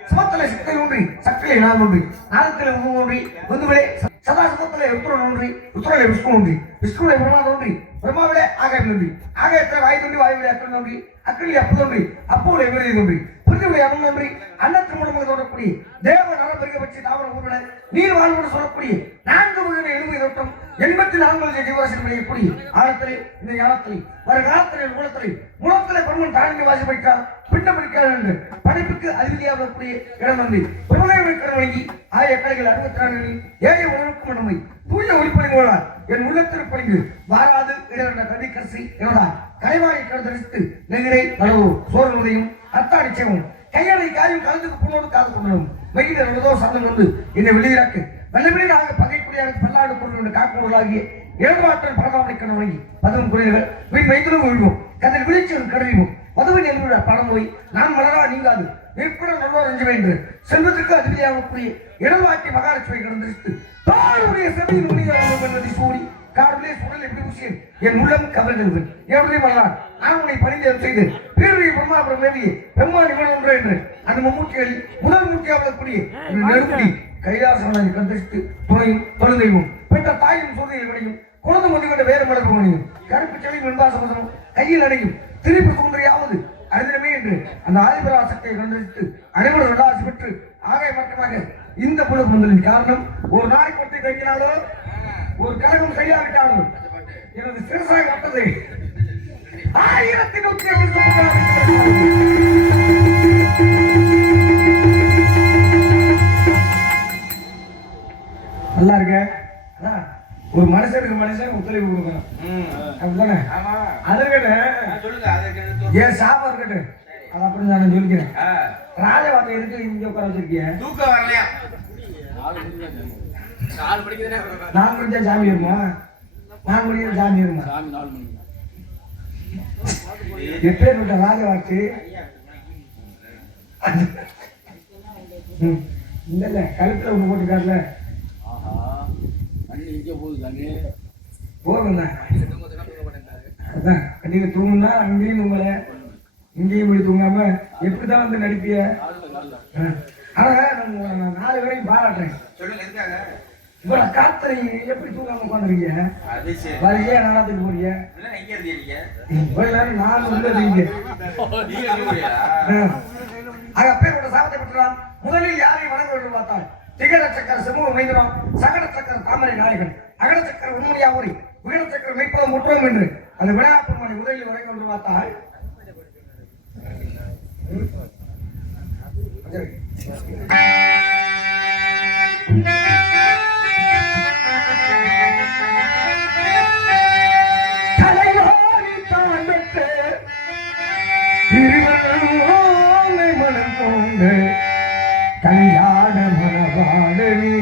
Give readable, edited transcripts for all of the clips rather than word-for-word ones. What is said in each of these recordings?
சமத்திலே சித்தை ஒன்றி சக்தியை நான் ஒன்றி நாளத்திலே முகம் ஒன்றி ஒன்றுவிலே சதாசமத்திலே உத்தரவு தோன்றி ருத்ரலே விஷ்ணு தோன்றி விஷ்ணுலே பிரம்மா தோன்றி பிரம்மாவிலே ஆகாயம் தோன்றி ஆகாயத்தில் வாயு தோன்றி வாயுவிலே அக்கல் தோன்றி அக்கலில் அப்ப தோன்றி அப்போலே விருதி தோன்றி பிருத்திவிலே அண்ணன் தோன்றி அன்னத்தின் மூலமாக தோன்றக்கூடிய தேவ நரபரிக பற்றி தாவர ஊருடன் நீர் வாழ்வோடு சொல்லக்கூடிய 4 வகையான எலும்பை தோட்டம் 84 ஜீவராசி விளையக்கூடிய ஆழத்திலே இந்த ஞானத்திலே வருகாலத்திலே மூலத்திலே பிரம்மன் தாழ்ந்து வாசி வைத்தார் பிண்டம் பிடிக்காது என்று படைப்புக்கு அதிபதியாக வரக்கூடிய இடம் வந்து பிரபலமைக்கிற வழங்கி ஆய கலைகள் 64 ஏழை உணவுக்கு மனமை தூய ஒளிப்பணி போலார் என் உள்ளத்திற்கு பணிந்து வாராது என்ற கல்வி கசி எனதார் கலைவாணி கருத்தரித்து நெகிரை அளவு சோறு உதயம் அத்தாடி செய்வோம் கையடை காயும் கலந்துக்கு புண்ணோடு காது கொண்டோம் வெயில உள்ளதோ சந்தம் வந்து என்னை வெளியிறாக்கு வெள்ளவெளியாக பகைக்குடியாக பல்லாடு கொண்டு காக்கூடலாகிய ஏழ்வாற்றல் பரவாமணிக்கண வழங்கி 10 குறைகள் வீண் வைத்திலும் விழுவோம் கதில் விழிச்சல் கடலிவோம் மதுவின் எழுவிழ பணம் போய் நான் மலரா நீங்காது நிற்குற நல்லோர் அஞ்சு என்று செல்வதற்கு அதிபதியாகக்கூடிய இடவாக்கி மகாலட்சுமி கடந்திருத்து தாருடைய செவியின் முடியாத சூடி காடுகளே சுடல் எப்படி ஊசியன் என் உள்ளம் கவர்ந்தது எப்படி வரலாம் நான் உன்னை பணிந்தேன் செய்து பேருடைய பிரம்மாபுரம் வேண்டிய பிரம்மா நிகழ் ஒன்று என்று அந்த மும்மூர்த்திகளில் முதல் மூர்த்தியாகக்கூடிய நெருப்படி கைலாசவனை கண்டித்து துணையும் தொழுதையும் பெற்ற தாயும் சூழ்நிலை விடையும் குழந்தை மதிக்கொண்ட வேறு மலர்ப்பு மணியும் கருப்பு செவி வெண்பாசமசனம் கையில் அடையும் திருப்பி தோன்றியாவது அறிந்திடமே என்று அந்த ஆதிபராசக்தியை கண்டறித்து அனைவரும் நல்லாசி பெற்று ஆகாய மட்டமாக இந்த புலர் வந்ததின் காரணம் ஒரு நாய் கொட்டை கையினாலோ ஒரு கழகம் கையாவிட்டாலும் எனது சிறசாக கட்டது 1100 நல்லா இருக்க ஒரு மனுஷனுக்கு மனுஷன் ஒத்துழைப்பு கொடுக்கணும் அப்படித்தானே அதற்கட்டு ஏன் சாபம் இருக்கட்டும் அது அப்படி நான் சொல்லிக்கிறேன் ராஜவாட்டை இருக்கு இங்க உட்கார வச்சிருக்கீங்க தூக்கம் வரலையா 4 மணிக்கு 4 மணிக்கு சாமி வருமா 4 மணிக்கு சாமி வருமா எப்பேர் விட்ட ராஜவாட்டு இல்ல கழுத்துல ஒண்ணு போட்டுக்காருல போகுங்க அதான் நீங்க தூங்குனா அங்கேயும் தூங்கல இங்கேயும் போய் தூங்காம எப்படிதான் வந்து நடிப்பிய ஆனா நான் 4 பேரையும் பாராட்டுறேன் இவ்வளவு காத்த எப்படி தூங்காம உட்காந்துருக்கீங்க வரிசையா நாடத்துக்கு போறீங்க இவ்வளவு நேரம் 4 உள்ளீங்க அப்பேரோட சாபத்தை பெற்றான் முதலில் யாரையும் வணங்க வேண்டும் பார்த்தால் திகழ சக்கர சிமுக மைந்தனம் சகட சக்கர தாமரை நாயகன் அகட சக்கர உண்மையாவரி விகட சக்கர மெய்ப்பதம் முற்றோம் என்று அந்த விளையாட்டுமனை முதலில் வரை கொண்டு பார்த்தால் தலைவாரி தான் பெற்று இருவரை மனம் கொண்டு கல்யாண மனவாடவே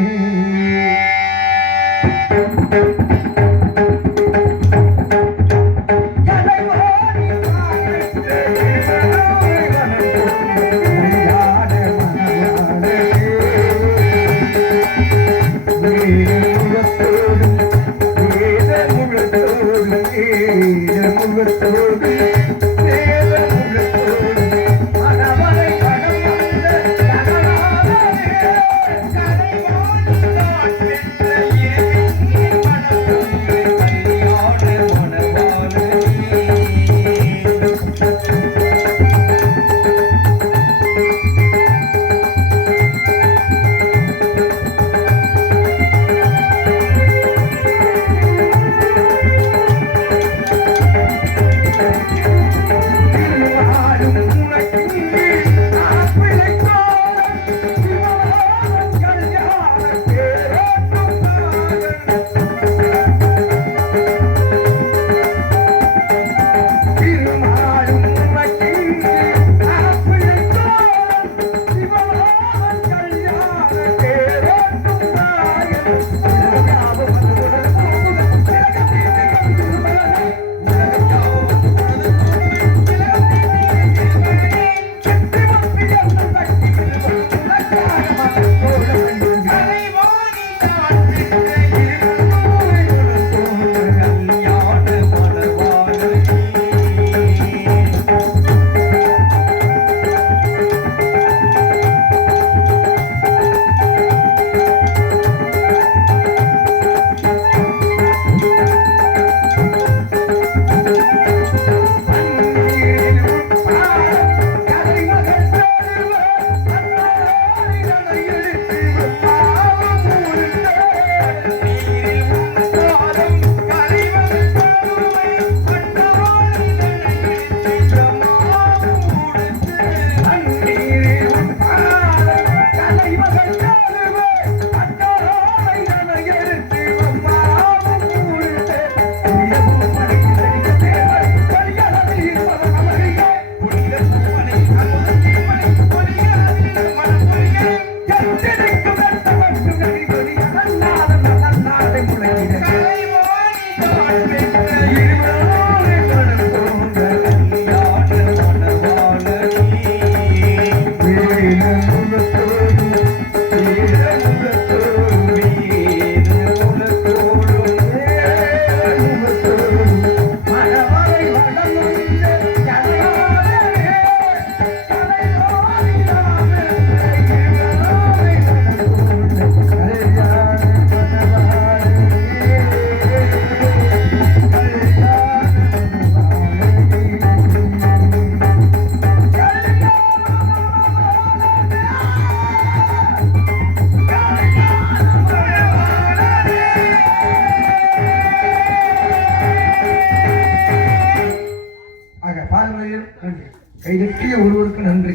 கைதட்டிய ஒருவருக்கு நன்றி.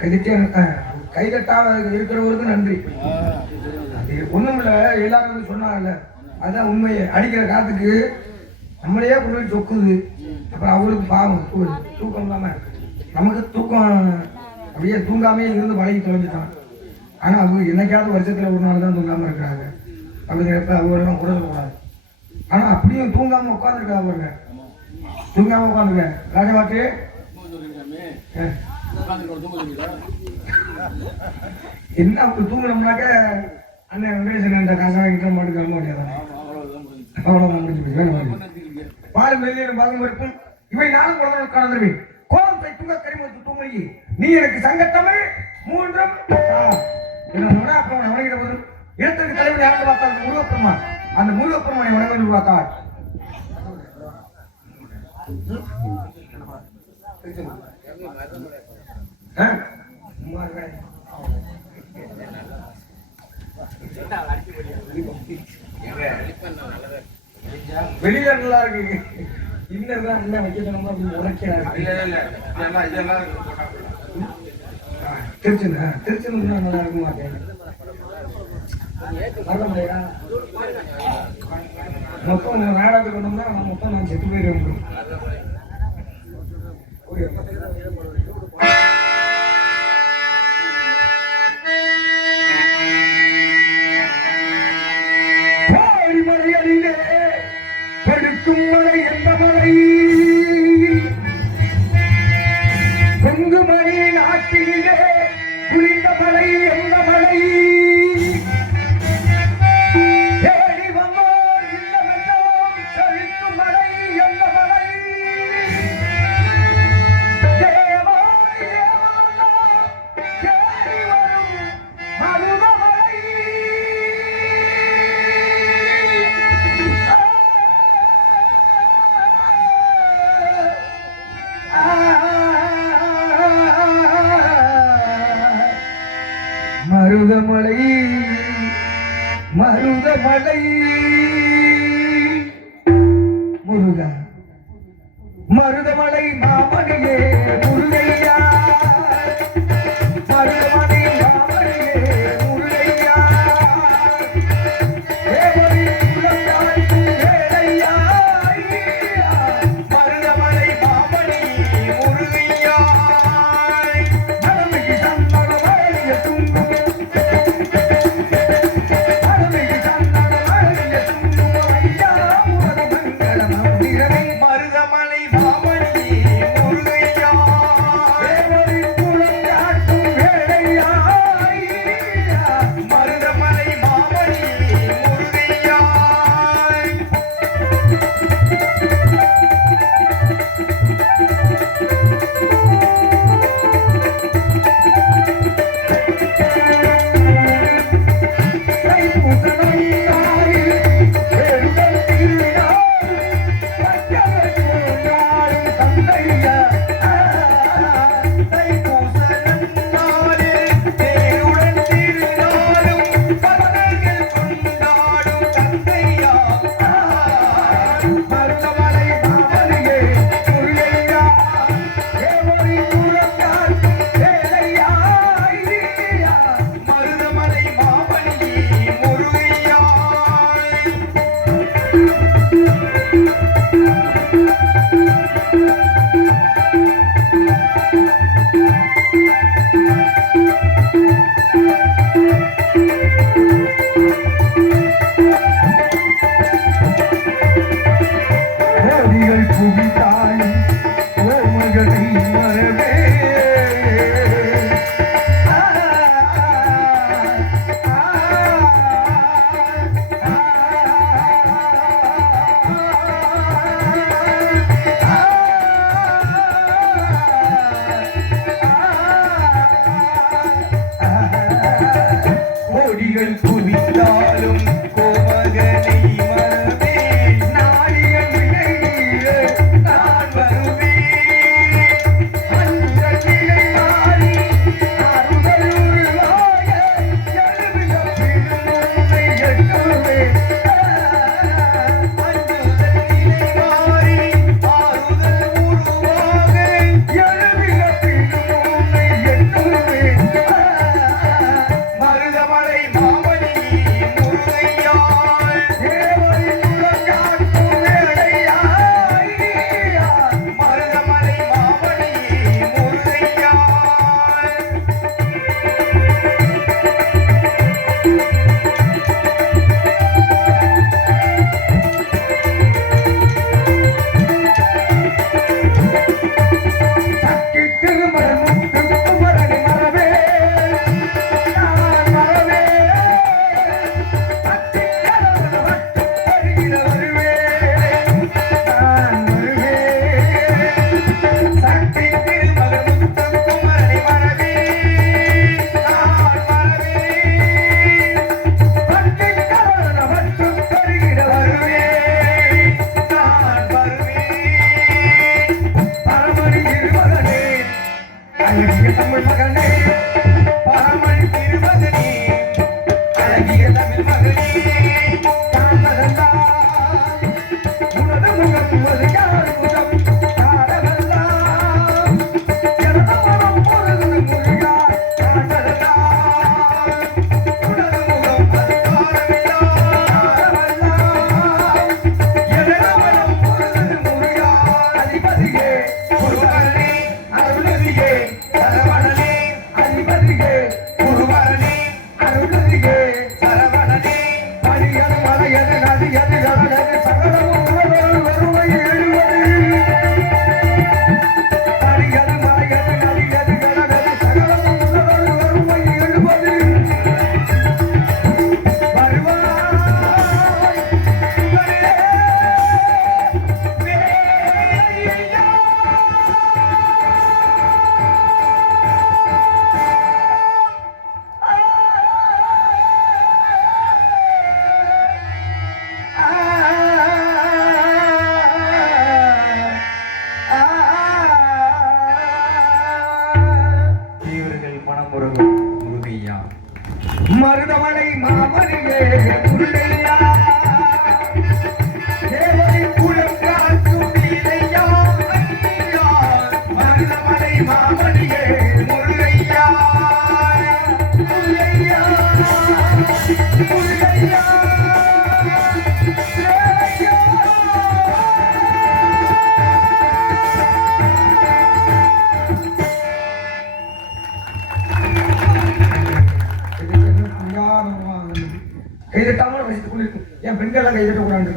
கைதட்டிய கைதட்டாத இருக்கிறவருக்கு நன்றி. ஒண்ணும் இல்ல, எல்லாரும் சொன்னாங்கல்ல, அதான் உண்மையை. அடிக்கிற காத்துக்கு நம்மளையே கொண்டு சொக்குது. அப்புறம் அவருக்கு பாவம் தூக்கம் இல்லாம, நமக்கு தூக்கம் அப்படியே தூங்காமே இருந்து பழகி தொலைஞ்சிட்டான். ஆனா அவங்க என்னைக்காவது வருஷத்துல ஒரு நாள் தான் தூங்காம இருக்கிறாங்க. அப்படிங்கிறப்ப அவரெல்லாம் கூடாது. ஆனா அப்படியும் தூங்காம உட்காந்துருக்காங்க பாருங்க. தூங்காம உட்காந்துருக்க ராஜபாட்டு என்ன அப்படி தூங்கினோம்னாக்க அண்ணன் வெங்கடேசன் இந்த காசை வாங்கிட்டு மாட்டு கிளம்ப முடியாது. அவ்வளவுதான் முடிஞ்சு பால் மெல்லியும் பாகம் இருக்கும். இவை நானும் குழந்தை கலந்துருவேன். கோலத்தை தூங்க கரிமத்து தூங்கி நீ எனக்கு சங்கத்தமிழ் மூன்றும் அப்புறம் வணங்கிட போது இடத்திற்கு தலைவர் யாருக்கு பார்த்தால் முருகப்பெருமான். அந்த முருகப்பெருமானை வணங்கி பார்த்தாள். வெளியில நல்லா இருக்கு. இன்னும் என்ன வைக்கணும் அப்படின்னு உரைக்கிறாங்க. திருச்செந்தூர் நல்லா இருக்க மாட்டேன். மொத்தம் நாடாக்கு கொண்டோம்னா மொத்தம் நான் செத்து போயிருவேன். மலையடிலே படுக்கும் மலை எந்த மலை? கொங்கு மணி நாட்டிலே குளிர்ந்த மலை எந்த மலை? தேடி வந்தோர் இல்லமெல்லாம் செழிக்கும் மலை எந்த மலை? தேவாய் தேவானா தேடி வரும் மருதமலை. மருதமலை மருதமலை முருகா மருதமலை மாமணியே முருகையா. மருதமலை மாமணியே முருகையா. தேவரி குலத்தாய் வேலையா. மருதமலை மாமணி முருகையா. மனமிகு சந்தன மழைய துன்பு மருதமலை மாமணி முருகையா. மருதமலை மாமணியே முருகையா தேவனை குலம் காக்கும் இளையா மருதமலை மாமணியே முருகையா முருகையா முருகையா கைதட்டாமல் வசித்துக் கொண்டிருக்கும் என் பெண்கள் எல்லாம் கைதட்ட கூடாது.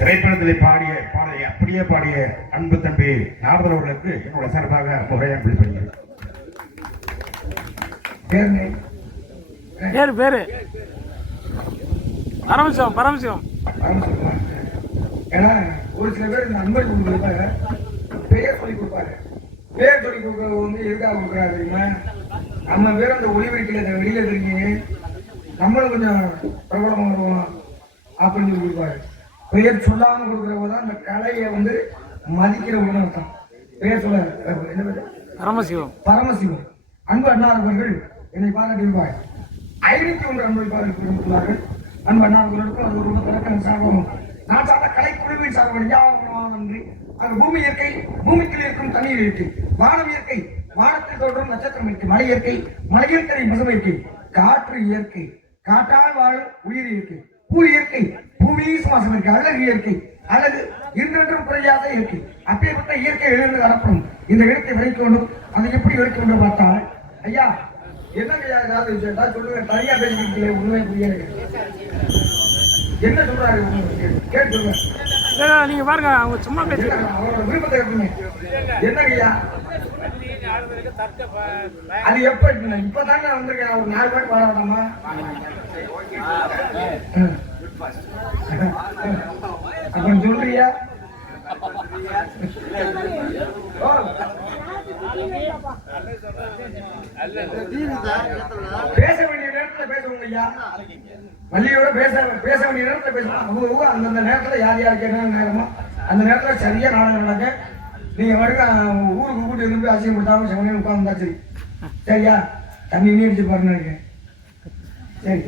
திரைப்படத்தில் பாடிய பாடலை அப்படியே பாடிய அன்பு தம்பி நாரதர் அவர்களுக்கு என்னோட சார்பாக முறையாக பிடிப்படுகிறது. பேரு பரமசிவம் பரமசிவம். ஏன்னா ஒரு சில பேர் இந்த அன்பர் கொடுக்குறப்ப பெயர் சொல்லி கொடுப்பாரு. பேர் சொல்லி கொடுக்குறது வந்து எதுக்காக கொடுக்குறாரு தெரியுமா? நம்ம பேர் அந்த ஒளிவெளிக்கல வெளியில தெரிஞ்சு நம்மளும் கொஞ்சம் பிரபலமா வருவோம் அப்படின்னு சொல்லி கொடுப்பாரு. பெயர் சொல்லாம கொடுக்குறவங்க தான் அந்த கலையை வந்து மதிக்கிறவங்க அர்த்தம். பெயர் சொல்ல என்ன பேர்? பரமசிவம். பரமசிவம். அன்பு அண்ணாரவர்கள் என்னை பாராட்டியிருப்பார். 501 அன்பை பாராட்டியிருக்கிறார்கள். அன்பு அண்ணாரவர்களுக்கும் அது ஒரு பிறக்க சார்பம் நான் சார்ந்த கலைக்குழுவின் சார்பம் நன்றி. அங்கு பூமி இயற்கை, பூமிக்குள் இருக்கும் தண்ணீர் இயற்கை, வானம் இயற்கை, வானத்தில் தோன்றும் நட்சத்திரம் இயற்கை, மலை இயற்கை, மலையில் தெரியும் பசுமை இயற்கை, காற்று இயற்கை, காற்றால் வாழும் உயிர் இயற்கை, பூ இயற்கை, பூமியின் சுவாசம் இயற்கை, அழகு இயற்கை, அழகு இருந்தும் குறையாத இயற்கை. அப்பேற்பட்ட இயற்கை எழுந்து வரப்படும் இந்த இடத்தை விளைக்க வேண்டும். அதை எப்படி விளைக்க வேண்டும் பார்த்தால், ஐயா என்னங்க ஏதாவது விஷயம் சொல்லுங்க. தனியா பேசிக்கிறீங்களே, உண்மை புரியல. என்ன சொல்றாரு கேட்டு சொல்லுங்க. நீங்க பாருங்க, அவங்க சும்மா பேசுறாங்க. அவரோட விருப்பத்தை இருக்குங்க. என்னங்கய்யா அது எப்ப? இப்பதாங்க நான் வந்திருக்கேன். ஒரு 4 பேருக்கு வர வேண்டாமா? அப்ப சொல்றியா? பேச வேண்டிய நேரத்துல பேசுவோங்க ஐயா. மல்லியோட பேச வேண்டிய நேரத்துல பேசணும். அந்தந்த நேரத்துல யார் யாருக்கு என்ன நேரமோ அந்த நேரத்துல சரியா நாடகம் நடக்க நீங்க வருங்க. ஊருக்கு கூட்டி இருந்து அசிங்கப்படுத்தாம செவனே உட்கார்ந்தா சரி. சரியா? தண்ணி நீ அடிச்சு பாருன்னு நினைக்கிறேன். சரி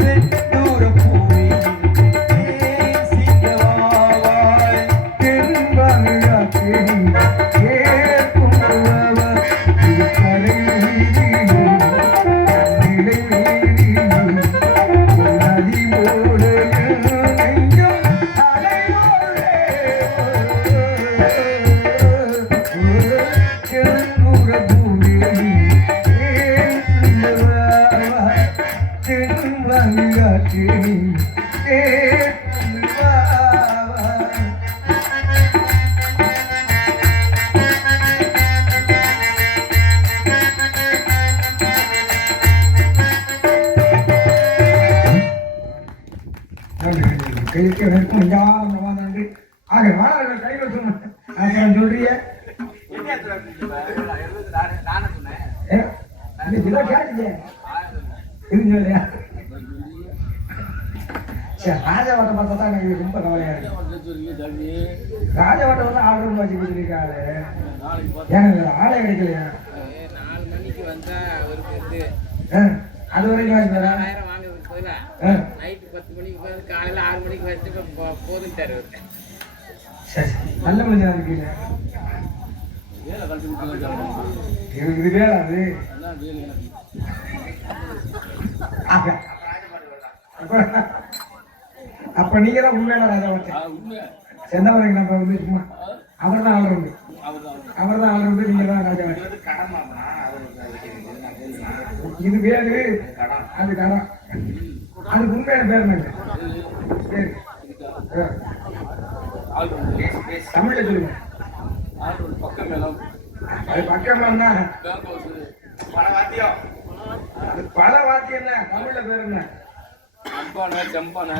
செந்தூர பூவே ஏன் சிங்கவாவாய் கைக்கு வரைக்கும் இல்லாமல் நன்றி. ஆக மாணவர்கள் கையில் சொல்றேன் சொல்றிய ராஜவாட்டம் பார்த்தா தான் எனக்கு ரொம்ப கவலையா இருக்கு. ராஜவாட்டம் வந்து ஆர்டர் வச்சுக்கிட்டு இருக்காரு, எனக்கு ஆளே கிடைக்கலையா? அது வரைக்கும் வாங்கிப்பாரா? நைட்டு 10 மணிக்கு காலையில 6 மணிக்கு வச்சு போதுட்டாரு. நல்ல மனிதனா இருக்கீங்க. இது வேலை அது. அப்ப நீங்க தான் உண்மையான ராஜாவாட்டம். செந்தவரைக்கு நம்ம வந்து சும்மா அவர் தான் ஆளுறது, அவர் தான் ஆளுறது, நீங்க தான் ராஜாவாட்டம். இது வேறு, அது கடம். அதுக்கு உண்மையான பேர் என்னங்க? தமிழ்ல சொல்லுங்க. அது பக்கம்னா பல வாத்தியம் என்ன? தமிழ்ல பேர் என்ன? அம்பான ஜம்பான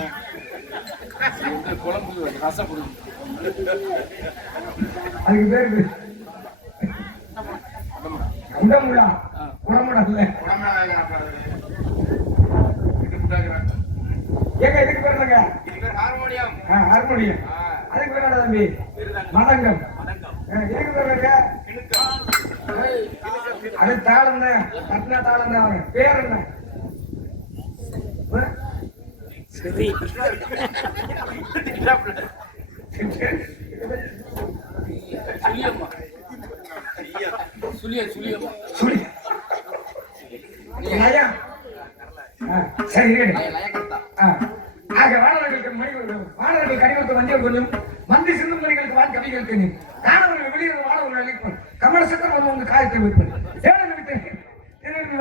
குழம்பு ரசப்பொடி. அதுக்கு பேரு உடம்புடா, உடம்புடா இல்ல. ஏங்க இதுக்கு பேர் என்னங்க? ஹார்மோனியம். ஹார்மோனியம். அதுக்கு பேர் என்ன தம்பி? மதங்கம். இதுக்கு பேர் என்னங்க? அது தாளம் தான், கட்டின தாளம் தான். பேர் என்ன? சரி. சரி, மாணவர்கள் கடிதத்தை வந்தியல் கொஞ்சம் மந்தி சிந்து மணிகளுக்கு வான் கவிகளுக்கு நீ மாணவர்கள் வெளியே மாணவர்கள் அழைப்பேன் கமலசத்தம் உங்க காயத்தை வைப்பேன்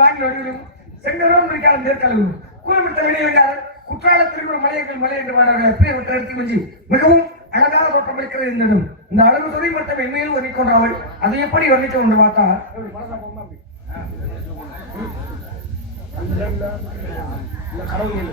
வாங்கி வடிவிலும் செங்கரோன் முடிக்காலம் நேர்கலவும் கூறமிட்ட வெளியிலார் குற்றால திருவிழா மலையங்கள் மலை என்று வாழார்கள் எப்படி விட்டு எடுத்து வச்சு மிகவும் அழகாக தோட்டம் இருக்கிறது இந்த இடம். இந்த அழகு துறை மட்டும் எண்மையில் வர்ணிக்கொண்டாவள் அதை எப்படி வர்ணிக்க ஒன்று பார்த்தா கடவுள்